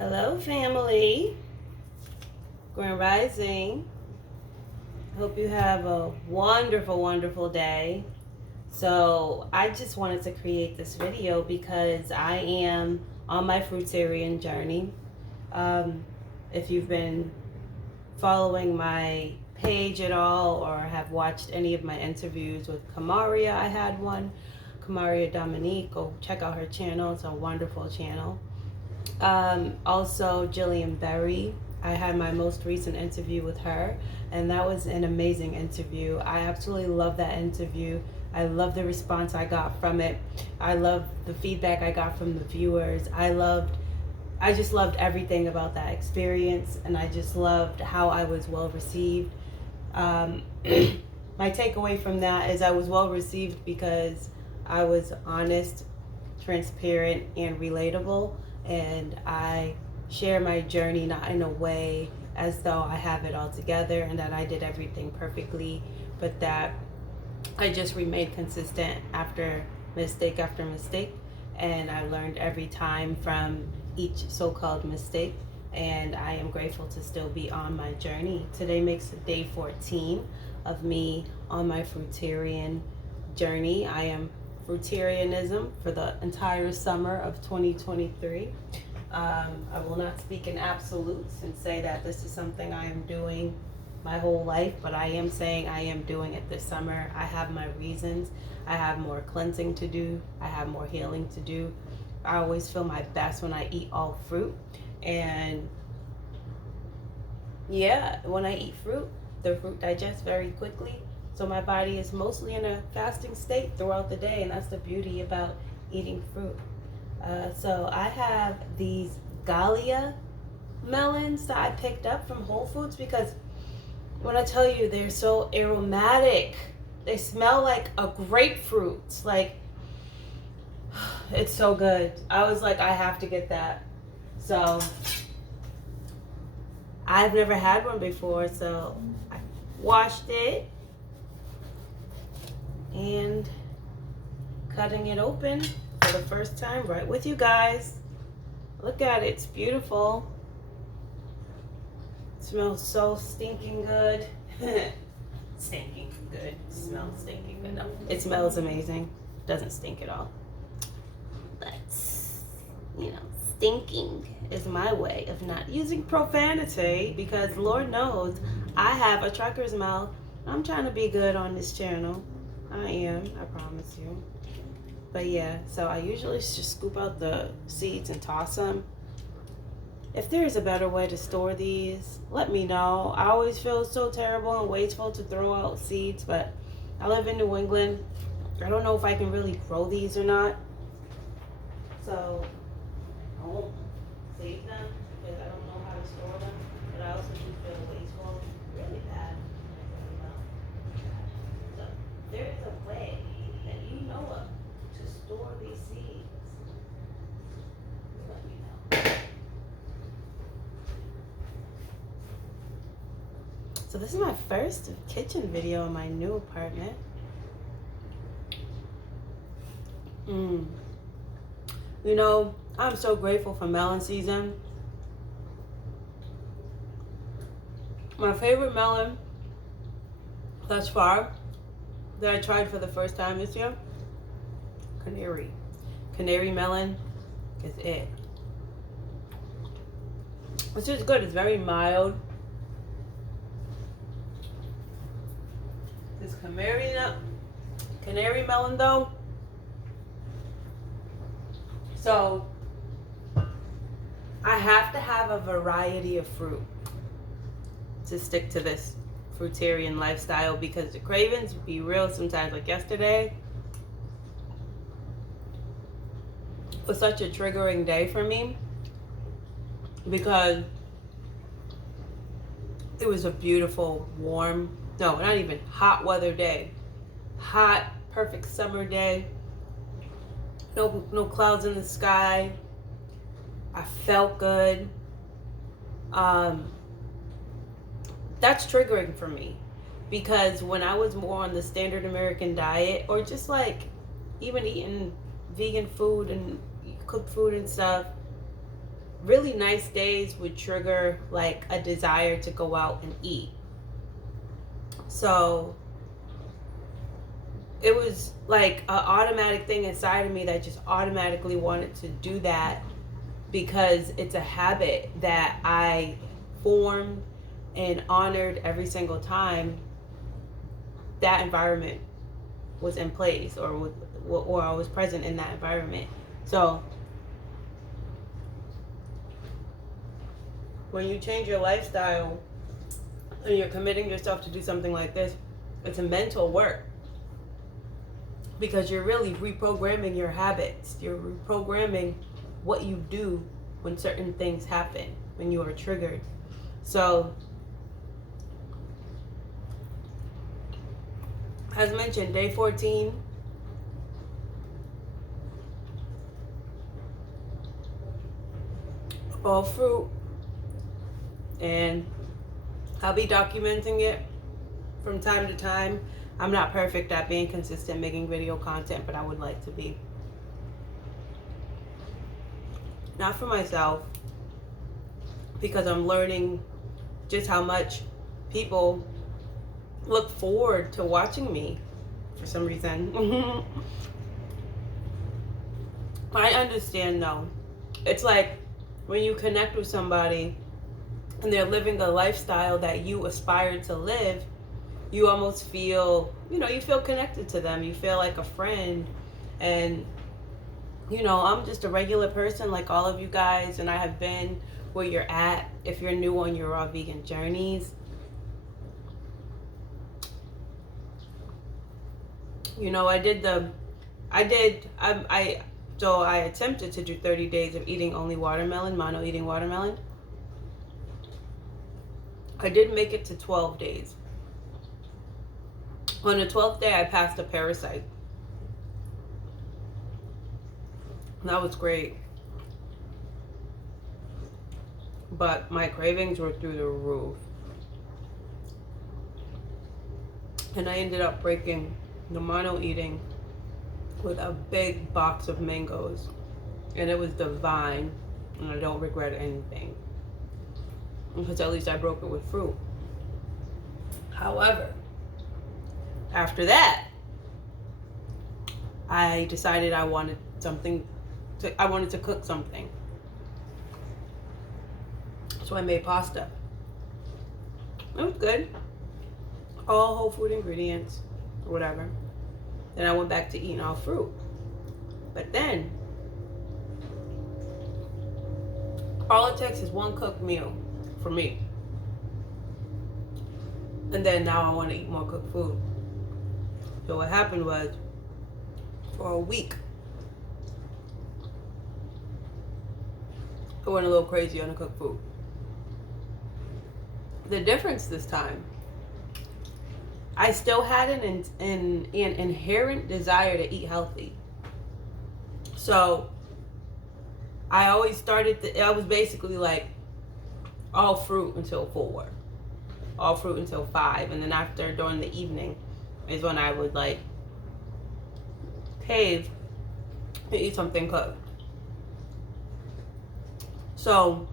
Hello, family. Grand Rising. Hope you have a wonderful, wonderful day. So, I just wanted to create this video because I am on my Fruitarian journey. If you've been following my page at all or have watched any of my interviews with Kamaria, I had one. Kamaria Dominique, go check out her channel. It's a wonderful channel. Also Jillian Berry, I had my most recent interview with her, and that was an amazing interview. I absolutely love that interview. I love the response I got from it. I love the feedback I got from the viewers. I just loved everything about that experience, and I just loved how I was well received. My takeaway from that is I was well received because I was honest, transparent, and relatable. And I share my journey not in a way as though I have it all together and that I did everything perfectly, but that I just remained consistent after mistake, and I learned every time from each so-called mistake, and I am grateful to still be on my journey. Today makes day 14 of me on my Fruitarian journey. I am Fruitarianism for the entire summer of 2023. I will not speak in absolutes and say that this is something I am doing my whole life, but I am saying I am doing it this summer. I have my reasons. I have more cleansing to do. I have more healing to do. I always feel my best when I eat all fruit. And yeah, when I eat fruit, the fruit digests very quickly. So my body is mostly in a fasting state throughout the day, and that's the beauty about eating fruit. So I have these Galia melons that I picked up from Whole Foods because when I tell you they're so aromatic, they smell like a grapefruit. Like, it's so good. I was like, I have to get that. So I've never had one before, so I washed it and cutting it open for the first time right with you guys. Look at it, it's beautiful. It smells so stinking good. Stinking good. It smells stinking good. No, it smells amazing. Doesn't stink at all. But, stinking is my way of not using profanity because Lord knows I have a trucker's mouth. I'm trying to be good on this channel. I am, I promise you. But yeah, so I usually just scoop out the seeds and toss them. If there is a better way to store these, let me know. I always feel so terrible and wasteful to throw out seeds, but I live in New England. I don't know if I can really grow these or not. So I won't save them because I don't know how to store them. But I also do feel wasteful really bad. So there is a way that you know of to store these seeds. Let me know. So this is my first kitchen video in my new apartment. I'm so grateful for melon season. My favorite melon thus far that I tried for the first time this year, Canary melon is it. It's just good. It's very mild. This canary melon though. So I have to have a variety of fruit to stick to this fruitarian lifestyle because the cravings be real sometimes. Like yesterday was such a triggering day for me because it was a beautiful, warm, no, not even hot weather day. Hot, perfect summer day. No clouds in the sky. I felt good. That's triggering for me because when I was more on the standard American diet or just like even eating vegan food and cooked food and stuff, really nice days would trigger like a desire to go out and eat. So it was like an automatic thing inside of me that just automatically wanted to do that, because it's a habit that I formed and honored every single time that environment was in place, or I was present in that environment. So when you change your lifestyle and you're committing yourself to do something like this, it's a mental work, because you're really reprogramming your habits. You're reprogramming what you do when certain things happen, when you are triggered. So, as mentioned, day 14, all fruit, and I'll be documenting it from time to time. I'm not perfect at being consistent making video content, but I would like to be. Not for myself, because I'm learning just how much people look forward to watching me for some reason. I understand though. It's like when you connect with somebody and they're living a lifestyle that you aspire to live, you almost feel, you feel connected to them. You feel like a friend. And, I'm just a regular person like all of you guys, and I have been where you're at if you're new on your raw vegan journeys. I attempted to do 30 days of eating only watermelon, mono eating watermelon. I did make it to 12 days. On the 12th day, I passed a parasite. That was great. But my cravings were through the roof. And I ended up breaking the mono eating with a big box of mangoes. And it was divine. And I don't regret anything, because at least I broke it with fruit. However, after that, I decided I wanted to cook something. So I made pasta. It was good. All whole food ingredients, or whatever. Then I went back to eating all fruit. But then, all it takes is one cooked meal for me. And then now I want to eat more cooked food. So what happened was, for a week, I went a little crazy on the cooked food. The difference this time, I still had an inherent desire to eat healthy. So I always I was basically like all fruit until 4, all fruit until 5, and then during the evening is when I would like cave and eat something cooked. So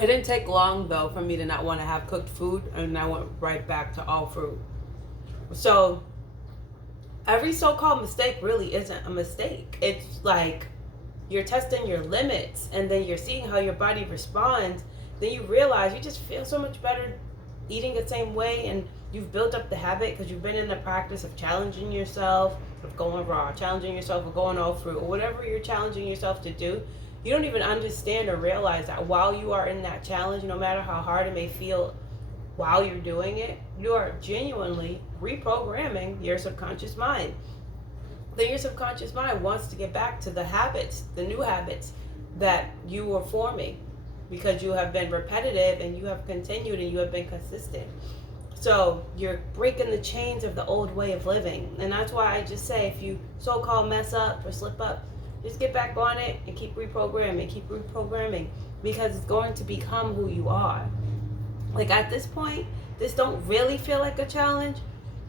it didn't take long though for me to not want to have cooked food, and I went right back to all fruit. So every so-called mistake really isn't a mistake. It's like you're testing your limits, and then you're seeing how your body responds. Then you realize you just feel so much better eating the same way, and you've built up the habit because you've been in the practice of challenging yourself, of going raw, challenging yourself of going all fruit, or whatever you're challenging yourself to do. You don't even understand or realize that while you are in that challenge, no matter how hard it may feel while you're doing it, you are genuinely reprogramming your subconscious mind. Then your subconscious mind wants to get back to the habits, the new habits that you were forming, because you have been repetitive and you have continued and you have been consistent. So you're breaking the chains of the old way of living. And that's why I just say, if you so-called mess up or slip up, just get back on it and keep reprogramming, because it's going to become who you are. Like at this point, this don't really feel like a challenge.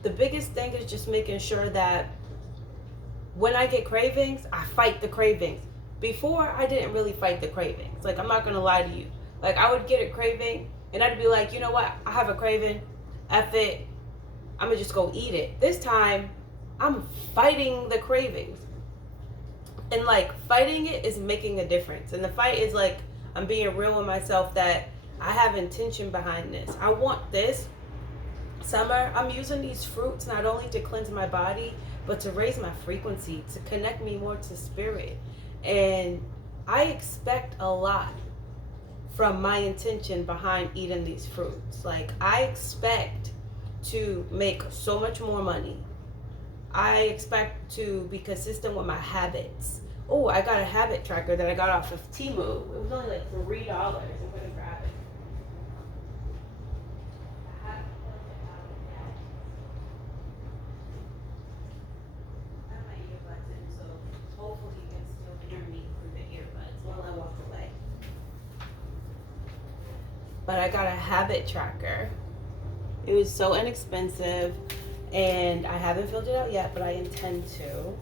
The biggest thing is just making sure that when I get cravings, I fight the cravings. before I didn't really fight the cravings. Like, I'm not gonna lie to you. Like, I would get a craving and I'd be like, you know what? I have a craving. F it. I'm gonna just go eat it. This time, I'm fighting the cravings. And like, fighting it is making a difference. And the fight is like, I'm being real with myself that I have intention behind this. I want this. Summer, I'm using these fruits not only to cleanse my body, but to raise my frequency, to connect me more to spirit. And I expect a lot from my intention behind eating these fruits. Like, I expect to make so much more money. I expect to be consistent with my habits. Oh, I got a habit tracker that I got off of Temu. It was only like $3. I'm gonna grab it. I haven't filled it out yet. I have my earbuds in, so hopefully you can still hear me through the earbuds while I walk away. But I got a habit tracker. It was so inexpensive, and I haven't filled it out yet, but I intend to,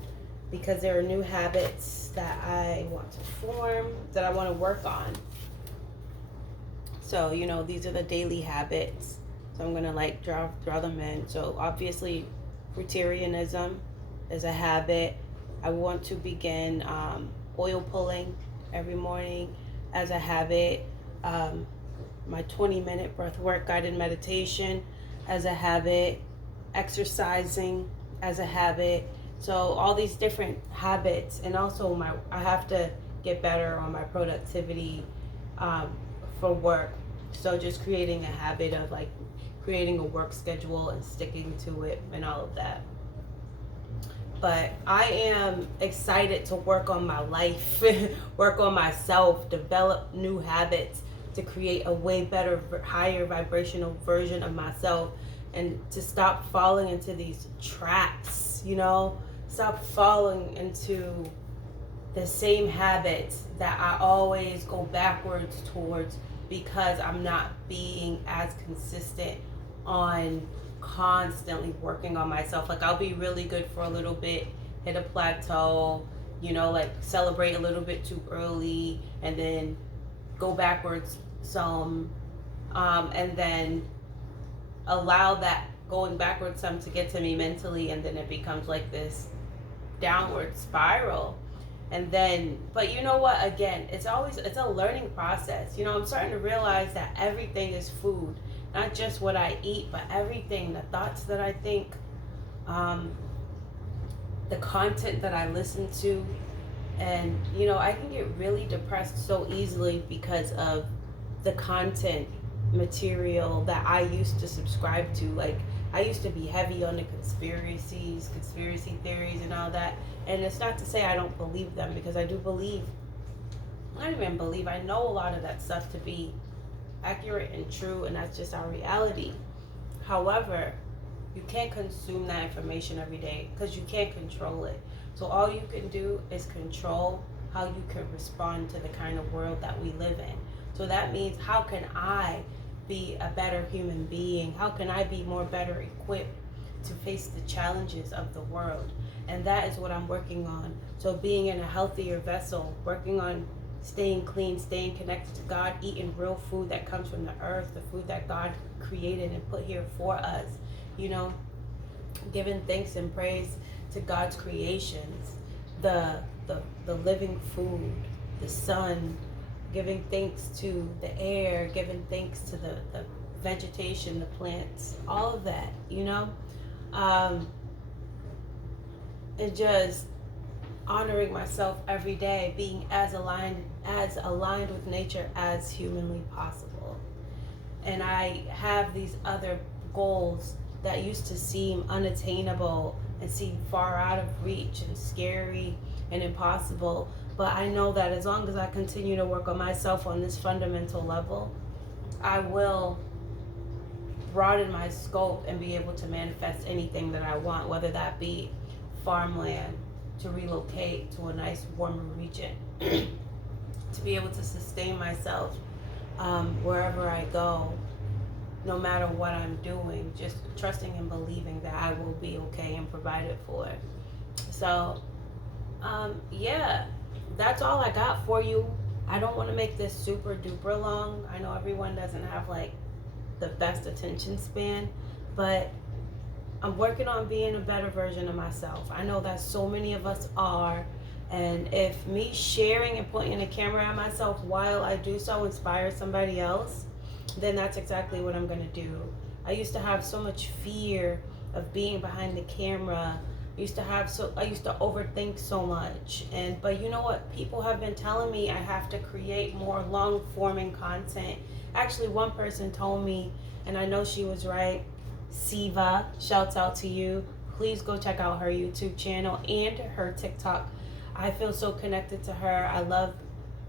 because there are new habits that I want to form, that I want to work on. So, you know, these are the daily habits. So I'm gonna like draw them in. So obviously, Fruitarianism is a habit. I want to begin oil pulling every morning as a habit. My 20-minute breath work guided meditation as a habit, exercising as a habit. So all these different habits, and also I have to get better on my productivity for work. So just creating a habit of like creating a work schedule and sticking to it and all of that. But I am excited to work on my life, work on myself, develop new habits, to create a way better, higher vibrational version of myself, and to stop falling into these traps, you know, stop falling into the same habits that I always go backwards towards because I'm not being as consistent on constantly working on myself. Like, I'll be really good for a little bit, hit a plateau, you know, like celebrate a little bit too early, and then go backwards some, and then allow that going backwards some to get to me mentally, and then it becomes like this downward spiral. And then, but you know what, again, it's a learning process. You know, I'm starting to realize that everything is food, not just what I eat, but everything, the thoughts that I think, the content that I listen to. And you know, I can get really depressed so easily because of the content material that I used to subscribe to. Like, I used to be heavy on the conspiracy theories and all that. And it's not to say I don't believe them, because I do believe, I don't even believe, I know a lot of that stuff to be accurate and true, and that's just our reality. However, you can't consume that information every day because you can't control it. So all you can do is control how you can respond to the kind of world that we live in. So that means, how can I be a better human being? How can I be more better equipped to face the challenges of the world? And that is what I'm working on. So being in a healthier vessel, working on staying clean, staying connected to God, eating real food that comes from the earth, the food that God created and put here for us, you know, giving thanks and praise to God's creations, the living food, the sun, giving thanks to the air, giving thanks to the vegetation, the plants, all of that, you know, and just honoring myself every day, being as aligned with nature as humanly possible. And I have these other goals that used to seem unattainable and seem far out of reach and scary and impossible. But I know that as long as I continue to work on myself on this fundamental level, I will broaden my scope and be able to manifest anything that I want, whether that be farmland, to relocate to a nice warmer region, to be able to sustain myself wherever I go, no matter what I'm doing, just trusting and believing that I will be okay and provided for. So, yeah, that's all I got for you. I don't want to make this super duper long. I know everyone doesn't have like the best attention span, but I'm working on being a better version of myself. I know that so many of us are. And if me sharing and pointing a camera at myself while I do so inspires somebody else, then that's exactly what I'm going to do. I used to have so much fear of being behind the camera. I used to overthink so much. But you know what? People have been telling me I have to create more long forming content. Actually, one person told me, and I know she was right. Siva, shouts out to you. Please go check out her YouTube channel and her TikTok. I feel so connected to her. I love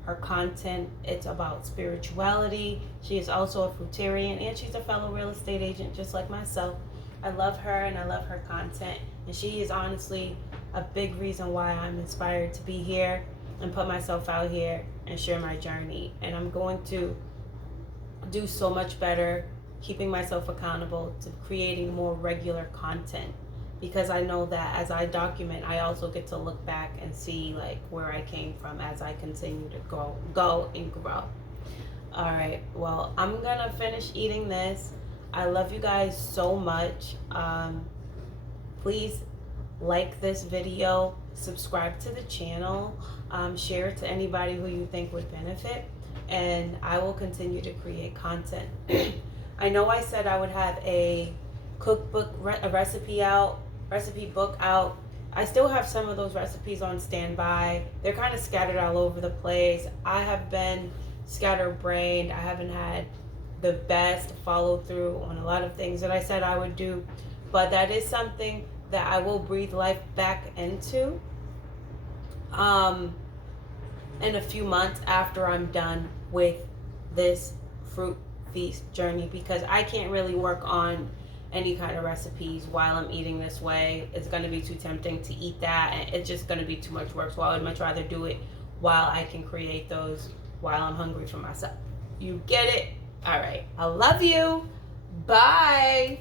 her content. It's about spirituality. She is also a fruitarian, and she's a fellow real estate agent just like myself. I love her and I love her content, and she is honestly a big reason why I'm inspired to be here and put myself out here and share my journey. And I'm going to do so much better keeping myself accountable to creating more regular content, because I know that as I document, I also get to look back and see like where I came from as I continue to go and grow. All right, well, I'm gonna finish eating this. I love you guys so much. Please like this video, subscribe to the channel, share it to anybody who you think would benefit, and I will continue to create content. I know I said I would have a cookbook, a recipe book out. I still have some of those recipes on standby. They're kind of scattered all over the place. I have been scatterbrained. I haven't had the best follow through on a lot of things that I said I would do, but that is something that I will breathe life back into in a few months after I'm done with this fruit feast journey, because I can't really work on any kind of recipes while I'm eating this way. It's going to be too tempting to eat that, and it's just going to be too much work. So I would much rather do it while I can create those while I'm hungry for myself. You get it? All right. I love you. Bye.